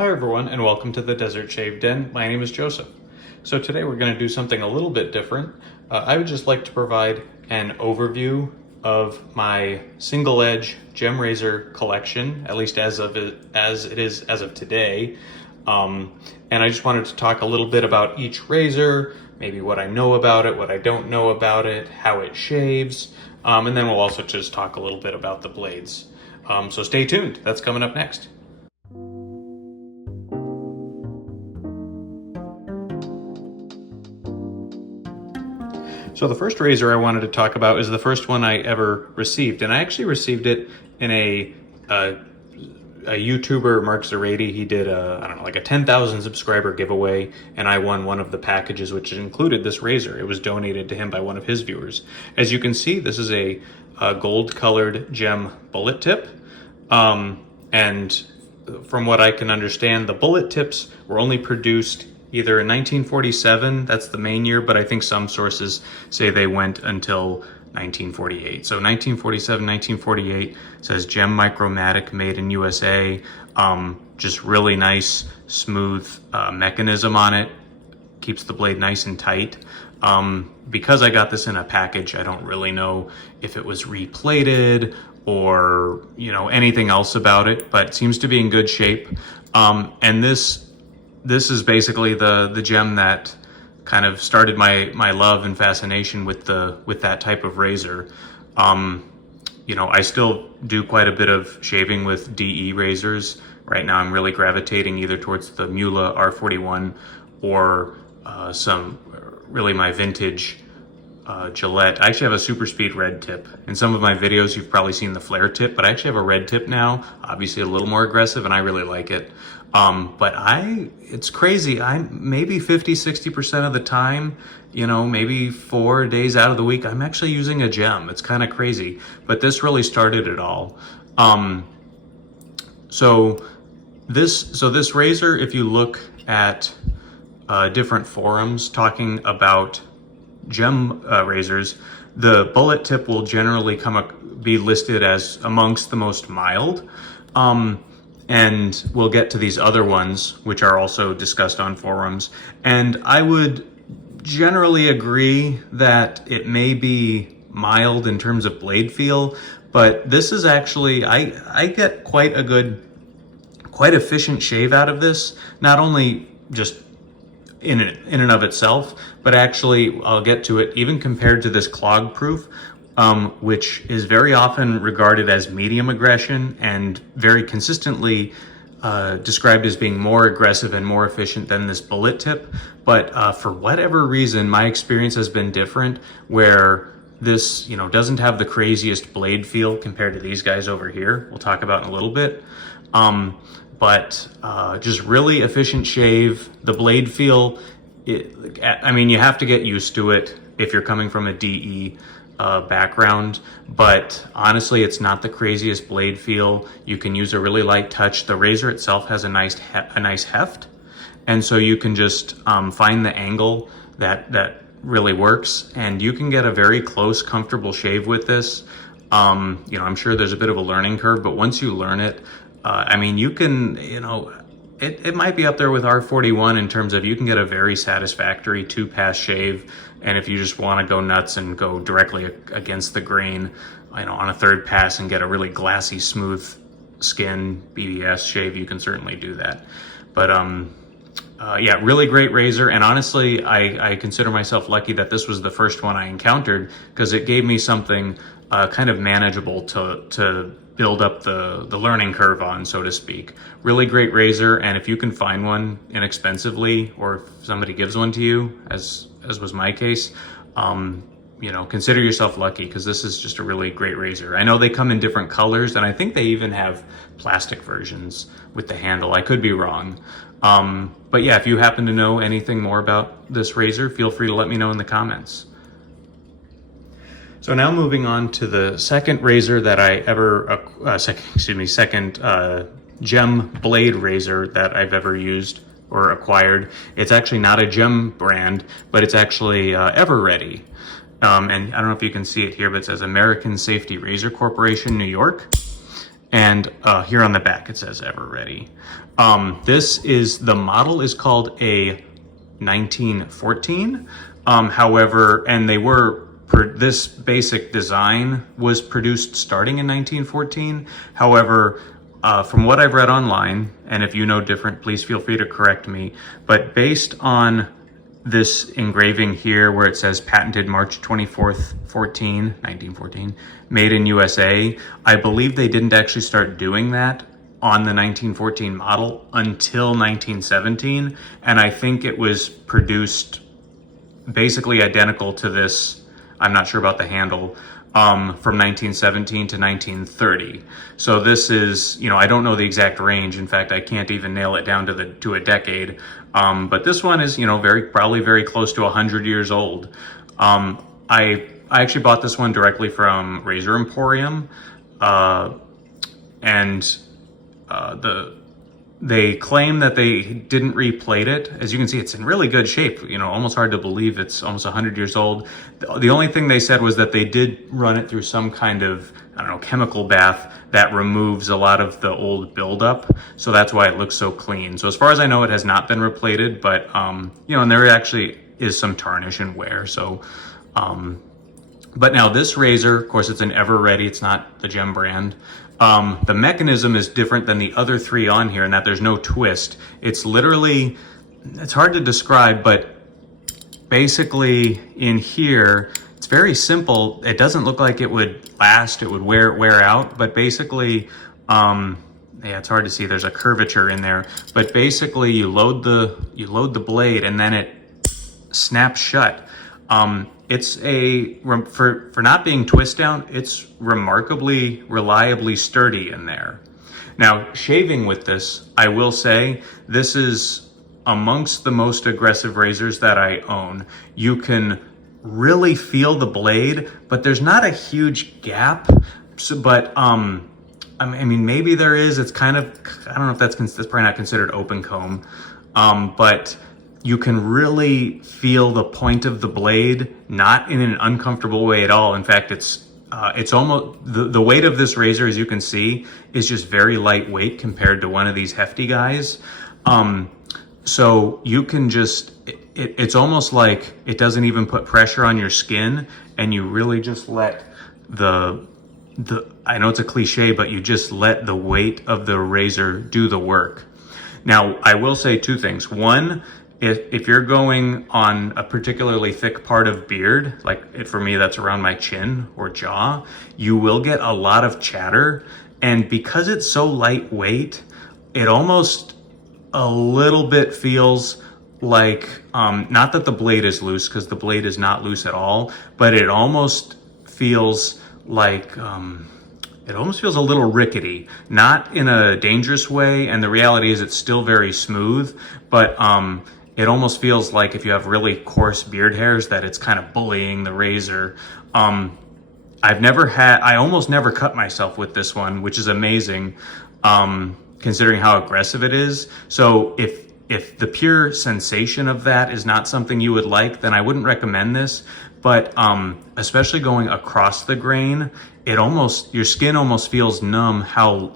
Hi everyone, and welcome to the Desert Shave Den. My name is Joseph. So today we're going to do something a little bit different. I would just like to provide an overview of my single edge gem razor collection, at least as it is as of today. And I just wanted to talk a little bit about each razor, maybe what I know about it, what I don't know about it, how it shaves, and then we'll also just talk a little bit about the blades. So stay tuned, that's coming up next. So the first razor I wanted to talk about is the first one I ever received, and I actually received it in a YouTuber, Mark Zerady. He did like a 10,000 subscriber giveaway, and I won one of the packages, which included this razor. It was donated to him by one of his viewers. As you can see, this is a gold-colored gem bullet tip, and from what I can understand, the bullet tips were only produced either in 1947, that's the main year, but I think some sources say they went until 1948. So 1947, 1948 says Gem Micromatic, made in USA. Just really nice, smooth mechanism on it. Keeps the blade nice and tight. Because I got this in a package, I don't really know if it was replated or anything else about it, but it seems to be in good shape. And this is basically the gem that kind of started my love and fascination with that type of razor. I still do quite a bit of shaving with DE razors. Right now I'm really gravitating either towards the Mula R41 or my vintage Gillette. I actually have a super speed red tip. In some of my videos you've probably seen the flare tip, but I actually have a red tip now, obviously a little more aggressive, and I really like it. But it's crazy. Maybe 50-60% of the time, maybe 4 days out of the week, I'm actually using a gem. It's kind of crazy, but this really started it all. So this razor, if you look at different forums talking about gem razors, the bullet tip will generally be listed as amongst the most mild. And we'll get to these other ones, which are also discussed on forums. And I would generally agree that it may be mild in terms of blade feel, but this is actually, I get quite efficient shave out of this. Not only just in and of itself, but actually, I'll get to it, even compared to this clog proof, which is very often regarded as medium aggression and very consistently described as being more aggressive and more efficient than this bullet tip. But for whatever reason, my experience has been different, where this doesn't have the craziest blade feel compared to these guys over here. We'll talk about in a little bit. But just really efficient shave. The blade feel, you have to get used to it if you're coming from a DE background, but honestly, it's not the craziest blade feel. You can use a really light touch. The razor itself has a nice heft, and so you can just find the angle that really works, and you can get a very close, comfortable shave with this. I'm sure there's a bit of a learning curve, but once you learn it, you can, it might be up there with R41 in terms of you can get a very satisfactory 2-pass shave. And if you just want to go nuts and go directly against the grain, on a 3rd pass and get a really glassy, smooth skin BBS shave, you can certainly do that. But yeah, really great razor. And honestly, I consider myself lucky that this was the first one I encountered, because it gave me something kind of manageable to build up the learning curve on, so to speak. Really great razor, and if you can find one inexpensively, or if somebody gives one to you, as was my case, consider yourself lucky, because this is just a really great razor. I know they come in different colors, and I think they even have plastic versions with the handle. I could be wrong. But yeah, if you happen to know anything more about this razor, feel free to let me know in the comments. So now moving on to the second razor that I ever, second gem blade razor that I've ever used or acquired. It's actually not a gem brand, but it's actually EverReady. And I don't know if you can see it here, but it says American Safety Razor Corporation, New York. And here on the back it says EverReady. The model is called a 1914. However, and this basic design was produced starting in 1914. However, from what I've read online, and if you know different, please feel free to correct me, but based on this engraving here where it says patented March 24th, 1914, made in USA, I believe they didn't actually start doing that on the 1914 model until 1917. And I think it was produced basically identical to this. I'm not sure about the handle, from 1917 to 1930. So this is, I don't know the exact range. In fact, I can't even nail it down to a decade. But this one is, probably very close to 100 years old. I actually bought this one directly from Razor Emporium, they claim that they didn't replate it. As you can see, it's in really good shape. Almost hard to believe it's almost 100 years old. The only thing they said was that they did run it through some kind of, chemical bath that removes a lot of the old buildup. So that's why it looks so clean. So as far as I know, it has not been replated, but, and there actually is some tarnish and wear. So, but now this razor, of course, it's an EverReady. It's not the Gem brand. The mechanism is different than the other three on here in that there's no twist. It's literally, it's hard to describe, but basically in here, it's very simple. It doesn't look like it would last, it would wear out, but basically, yeah, it's hard to see. There's a curvature in there, but basically you load the blade and then it snaps shut. It's for not being twist down, it's remarkably, reliably sturdy in there. Now, shaving with this, I will say, this is amongst the most aggressive razors that I own. You can really feel the blade, but there's not a huge gap. So, but, I mean, maybe there is. It's kind of, I don't know if that's probably not considered open comb, but you can really feel the point of the blade, not in an uncomfortable way at all. In fact, it's almost, the weight of this razor, as you can see, is just very lightweight compared to one of these hefty guys. So you can just, it's almost like it doesn't even put pressure on your skin, and you really just let I know it's a cliche, but you just let the weight of the razor do the work. Now, I will say two things. One, if you're going on a particularly thick part of beard, like for me, that's around my chin or jaw, you will get a lot of chatter. And because it's so lightweight, it almost a little bit feels like, not that the blade is loose, because the blade is not loose at all, but it almost feels like, it almost feels a little rickety, not in a dangerous way. And the reality is it's still very smooth, but, it almost feels like if you have really coarse beard hairs that it's kind of bullying the razor. I almost never cut myself with this one, which is amazing, considering how aggressive it is. So if the pure sensation of that is not something you would like, then I wouldn't recommend this. But especially going across the grain, your skin almost feels numb,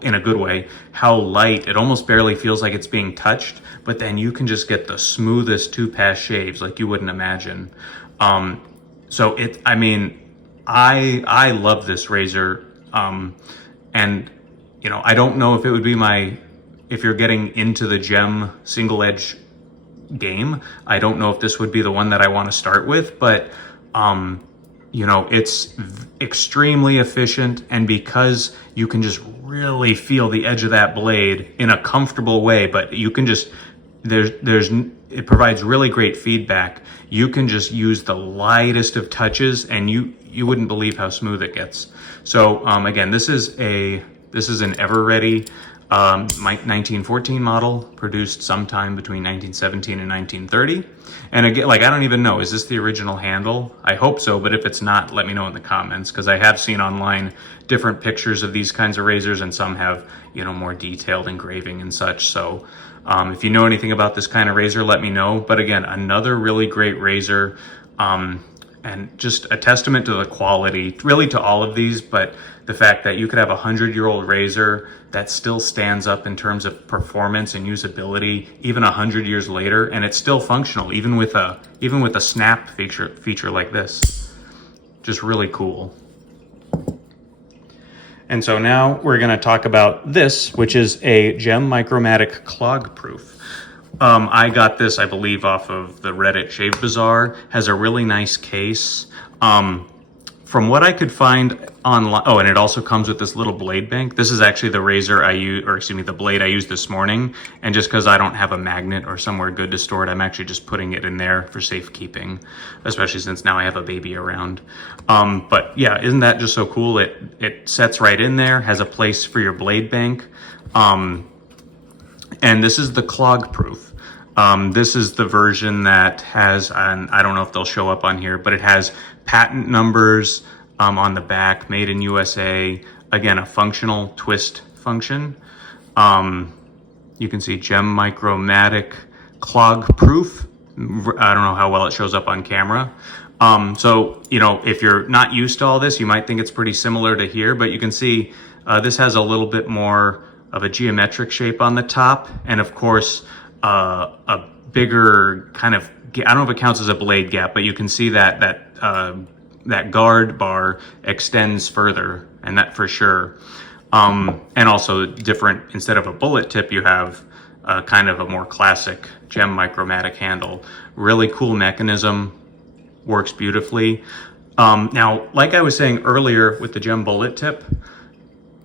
in a good way, how light, it almost barely feels like it's being touched, but then you can just get the smoothest two-pass shaves like you wouldn't imagine. I love this razor. And, I don't know if it would be if you're getting into the Gem single edge game, I don't know if this would be the one that I want to start with, but it's extremely efficient, and because you can just really feel the edge of that blade in a comfortable way, but you can just, it provides really great feedback. You can just use the lightest of touches and you wouldn't believe how smooth it gets. So, again, this is an EverReady, 1914 model, produced sometime between 1917 and 1930. And again, I don't even know, is this the original handle? I hope so, but if it's not, let me know in the comments, because I have seen online different pictures of these kinds of razors, and some have, more detailed engraving and such. So if you know anything about this kind of razor, let me know. But again, another really great razor. and just a testament to the quality, really to all of these, but the fact that you could have a 100-year-old razor that still stands up in terms of performance and usability, even 100 years later, and it's still functional, even with a snap feature like this. Just really cool. And so now we're going to talk about this, which is a Gem Micromatic Clog Proof. I got this, I believe, off of the Reddit Shave Bazaar. Has a really nice case. From what I could find online, oh, and it also comes with this little blade bank. This is actually the razor I use, or excuse me, the blade I used this morning. And just because I don't have a magnet or somewhere good to store it, I'm actually just putting it in there for safekeeping, especially since now I have a baby around. But yeah, isn't that just so cool? It sets right in there, has a place for your blade bank. And this is the clog proof. This is the version that has, and I don't know if they'll show up on here, but it has patent numbers on the back, made in USA. Again, a functional twist function. You can see Gem Micromatic Clog Proof. I don't know how well it shows up on camera. So, you know, if you're not used to all this, you might think it's pretty similar to here, but you can see this has a little bit more of a geometric shape on the top, and of course, a bigger kind of, I don't know if it counts as a blade gap, but you can see that guard bar extends further, and that for sure. And also different, instead of a bullet tip, you have kind of a more classic Gem Micromatic handle. Really cool mechanism, works beautifully. Now, like I was saying earlier with the Gem bullet tip,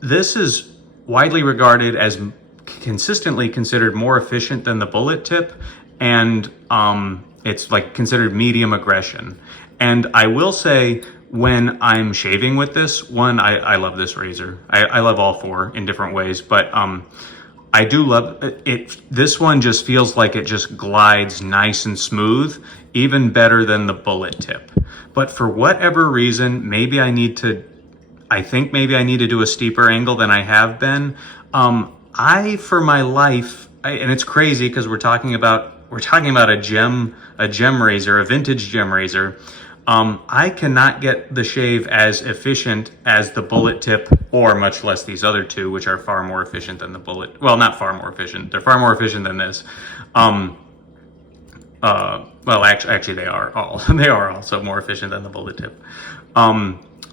this is widely regarded as consistently considered more efficient than the bullet tip, and it's like considered medium aggression. And I will say, when I'm shaving with this one, I love this razor. I love all four in different ways, but I do love it. This one just feels like it just glides nice and smooth, even better than the bullet tip. But for whatever reason, maybe I need to do a steeper angle than I have been. For my life, and it's crazy because we're talking about a gem razor, a vintage gem razor. I cannot get the shave as efficient as the bullet tip, or much less these other two, which are far more efficient than the bullet. Well, not far more efficient. They're far more efficient than this. Well, actually, they are also more efficient than the bullet tip.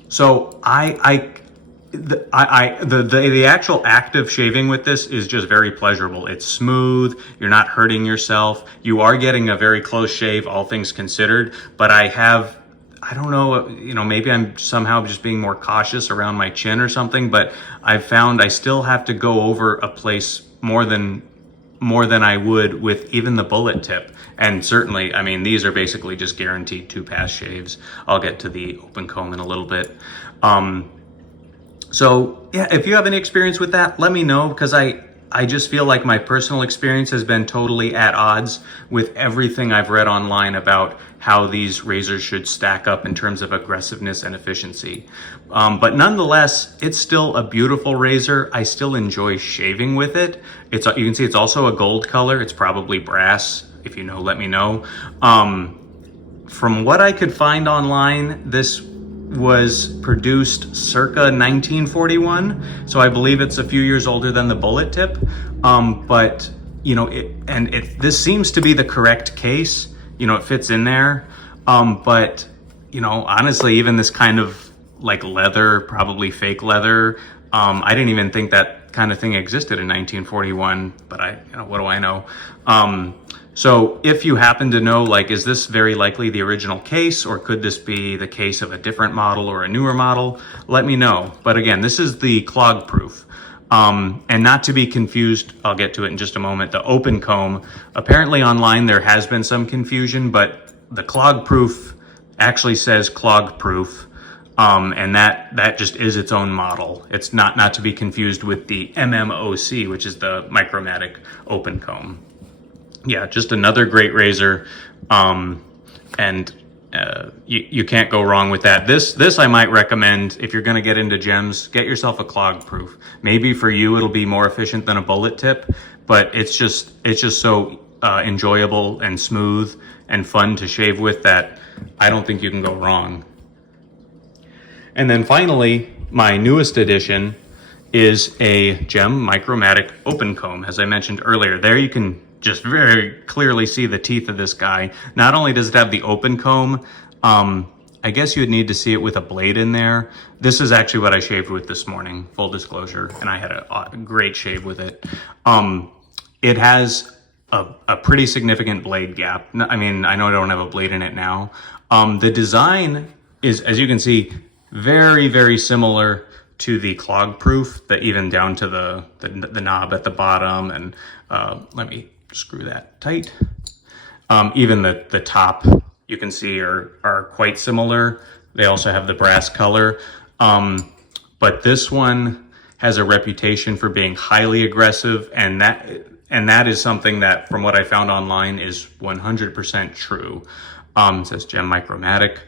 So the actual act of shaving with this is just very pleasurable. It's smooth. You're not hurting yourself. You are getting a very close shave, all things considered. But I don't know, you know, maybe I'm somehow just being more cautious around my chin or something. But I've found I still have to go over a place more than I would with even the bullet tip. And certainly, I mean, these are basically just guaranteed 2-pass shaves. I'll get to the open comb in a little bit. So yeah, if you have any experience with that, let me know, because I just feel like my personal experience has been totally at odds with everything I've read online about how these razors should stack up in terms of aggressiveness and efficiency. But nonetheless, it's still a beautiful razor. I still enjoy shaving with it. You can see it's also a gold color. It's probably brass. If you know, let me know. From what I could find online, this was produced circa 1941, so I believe it's a few years older than the bullet tip. But you know, this seems to be the correct case. You know, it fits in there. But you know, honestly, even this kind of like leather, probably fake leather, I didn't even think that kind of thing existed in 1941. But what do I know? So if you happen to know, like, is this very likely the original case, or could this be the case of a different model or a newer model? Let me know. But again, this is the clog proof. And not to be confused, I'll get to it in just a moment, the open comb. Apparently online there has been some confusion, but the clog proof actually says clog proof. And that just is its own model. It's not to be confused with the MMOC, which is the Micromatic open comb. Yeah, just another great razor, and you can't go wrong with that. This I might recommend if you're going to get into gems. Get yourself a clog proof. Maybe for you it'll be more efficient than a bullet tip, but it's just so enjoyable and smooth and fun to shave with that I don't think you can go wrong. And then finally, my newest addition is a Gem Micromatic Open Comb. As I mentioned earlier, there you can just very clearly see the teeth of this guy. Not only does it have the open comb, I guess you would need to see it with a blade in there. This is actually what I shaved with this morning, full disclosure, and I had a great shave with it. It has a pretty significant blade gap. I mean, I know I don't have a blade in it now. The design is, as you can see, very, very similar to the clog proof, even down to the knob at the bottom. And let me screw that tight. Even the top, you can see are quite similar. They also have the brass color. But this one has a reputation for being highly aggressive, and that is something that, from what I found online, is 100% true. It says Gem Micromatic.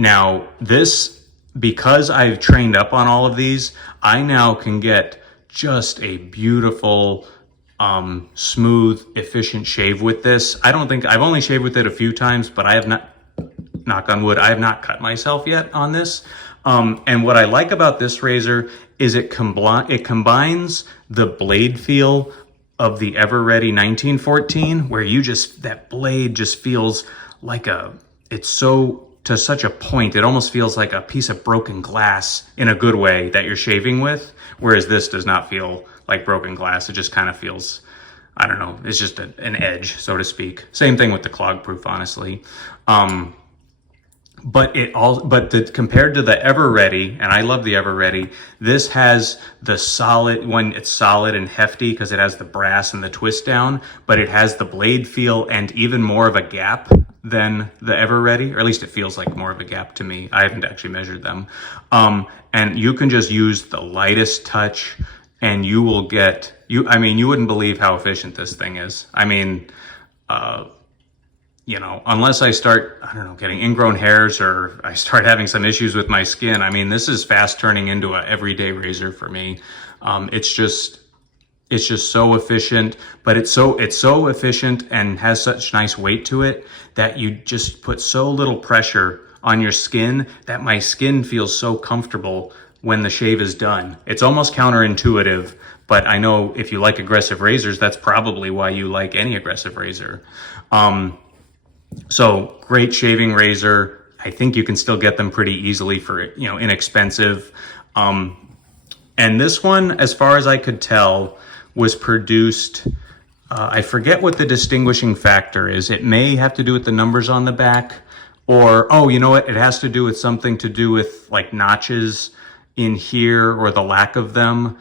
Now this, because I've trained up on all of these, I now can get just a beautiful, smooth, efficient shave with this. I've only shaved with it a few times, but I have not, knock on wood, I have not cut myself yet on this. And what I like about this razor is it combines the blade feel of the EverReady 1914, where that blade just feels like it's so, to such a point, it almost feels like a piece of broken glass in a good way that you're shaving with, whereas this does not feel like broken glass. It just kind of feels, I don't know, it's just an edge, so to speak. Same thing with the clog proof, honestly. But compared to the EverReady, and I love the EverReady, this has the solid, when it's solid and hefty because it has the brass and the twist down, but it has the blade feel and even more of a gap than the EverReady, or at least it feels like more of a gap to me. I haven't actually measured them. And you can just use the lightest touch and you will get, you wouldn't believe how efficient this thing is. I mean, unless I start, I don't know, getting ingrown hairs or I start having some issues with my skin, I mean, this is fast turning into an everyday razor for me. It's just so efficient, but it's so efficient and has such nice weight to it that you just put so little pressure on your skin that my skin feels so comfortable when the shave is done. It's almost counterintuitive, but I know if you like aggressive razors, that's probably why you like any aggressive razor. So great shaving razor. I think you can still get them pretty easily for, inexpensive. And this one, as far as I could tell, was produced, I forget what the distinguishing factor is. It may have to do with the numbers on the back, or, oh, you know what? It has to do with something to do with like notches in here or the lack of them.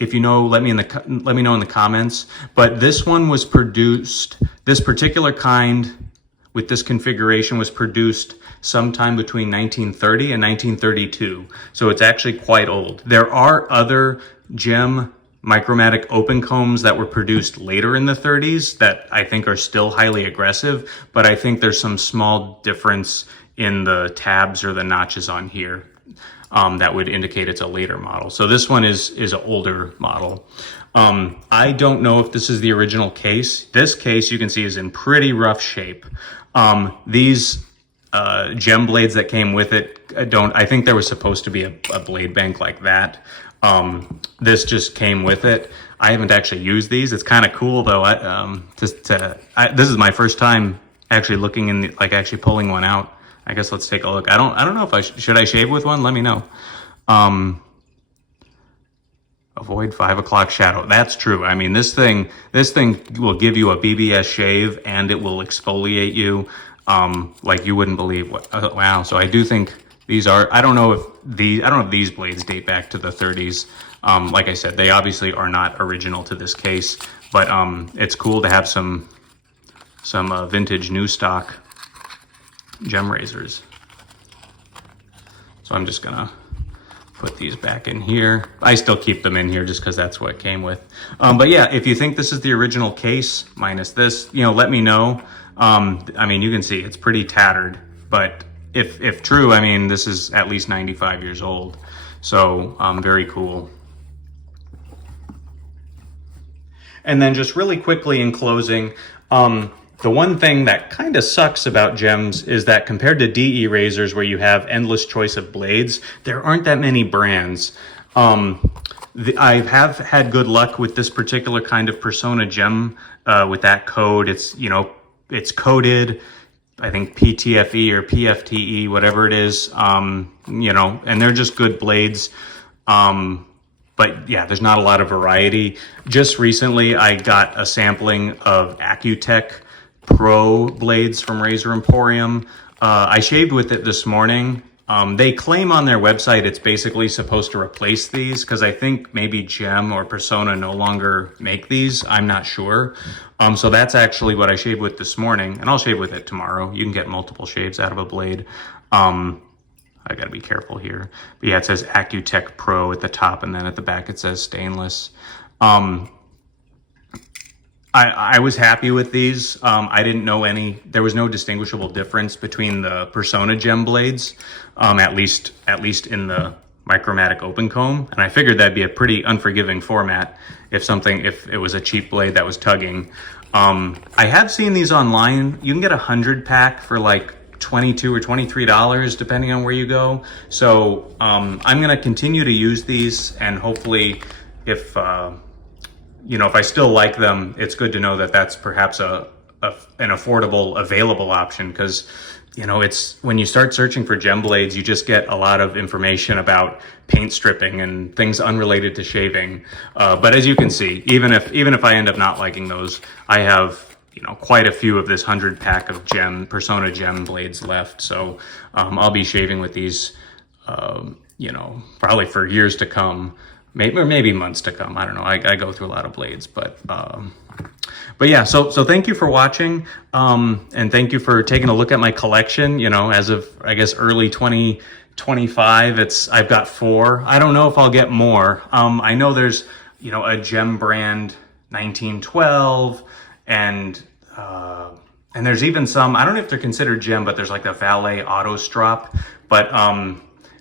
If you know, let me know in the comments. But this one was produced, this particular kind with this configuration was produced sometime between 1930 and 1932. So it's actually quite old. There are other Gem Micromatic open combs that were produced later in the 30s that I think are still highly aggressive, but I think there's some small difference in the tabs or the notches on here that would indicate it's a later model. So this one is an older model. I don't know if this is the original case. This case you can see is in pretty rough shape. These Gem blades that came with it, I think there was supposed to be a blade bank like that. This just came with it. I haven't actually used these. It's kind of cool though. This is my first time actually looking in actually pulling one out. I guess let's take a look. I don't know if should I shave with one? Let me know. Avoid 5 o'clock shadow. That's true. I mean, this thing will give you a BBS shave and it will exfoliate you like you wouldn't believe. Wow. So I do think these are, I don't know if these blades date back to the 30s. Like I said, they obviously are not original to this case, but it's cool to have some vintage new stock Gem razors. So I'm just gonna put these back in here. I still keep them in here just because that's what it came with. But yeah, if you think this is the original case minus this, let me know. I mean, you can see it's pretty tattered, but if true, I mean, this is at least 95 years old. So very cool. And then just really quickly in closing, The one thing that kind of sucks about gems is that compared to DE razors where you have endless choice of blades, there aren't that many brands. I have had good luck with this particular kind of Persona gem with that code. It's, you know, it's coded, I think PTFE or PFTE, whatever it is, you know, and they're just good blades. But yeah, there's not a lot of variety. Just recently, I got a sampling of Accutech Pro blades from Razor Emporium. I shaved with it this morning. They claim on their website it's basically supposed to replace these because I think maybe Gem or Persona no longer make these. I'm not sure. So that's actually what I shaved with this morning, and I'll shave with it tomorrow. You can get multiple shaves out of a blade. I gotta be careful here. But yeah, it says Accutech Pro at the top, and then at the back it says stainless. I was happy with these. I didn't know there was no distinguishable difference between the Persona gem blades, at least in the Micromatic open comb. And I figured that'd be a pretty unforgiving format if it was a cheap blade that was tugging. I have seen these online. You can get a 100 pack for like $22 or $23 depending on where you go. So I'm gonna continue to use these, and hopefully if you know, if I still like them, it's good to know that that's perhaps an affordable, available option, because, you know, it's when you start searching for gem blades, you just get a lot of information about paint stripping and things unrelated to shaving. But as you can see, even if I end up not liking those, I have, you know, quite a few of this 100 pack of Persona gem blades left. So I'll be shaving with these, you know, probably for years to come. Maybe months to come. I don't know. I go through a lot of blades, but yeah. So thank you for watching, and thank you for taking a look at my collection. You know, as of I guess early 2025, I've got 4. I don't know if I'll get more. I know there's, you know, a gem brand 1912, and there's even some, I don't know if they're considered gem, but there's like the Valet Auto Strop, but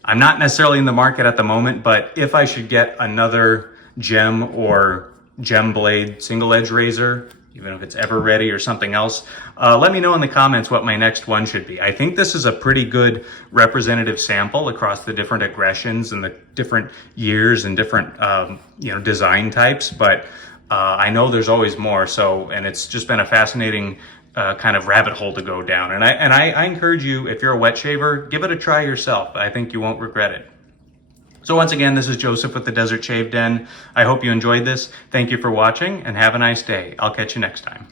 I'm not necessarily in the market at the moment, but if I should get another gem or gem blade single edge razor, even if it's EverReady or something else, let me know in the comments what my next one should be. I think this is a pretty good representative sample across the different aggressions and the different years and different you know, design types, but I know there's always more. So, and it's just been a fascinating kind of rabbit hole to go down. And I encourage you, if you're a wet shaver, give it a try yourself. I think you won't regret it. So once again, this is Joseph with the Desert Shave Den. I hope you enjoyed this. Thank you for watching, and have a nice day. I'll catch you next time.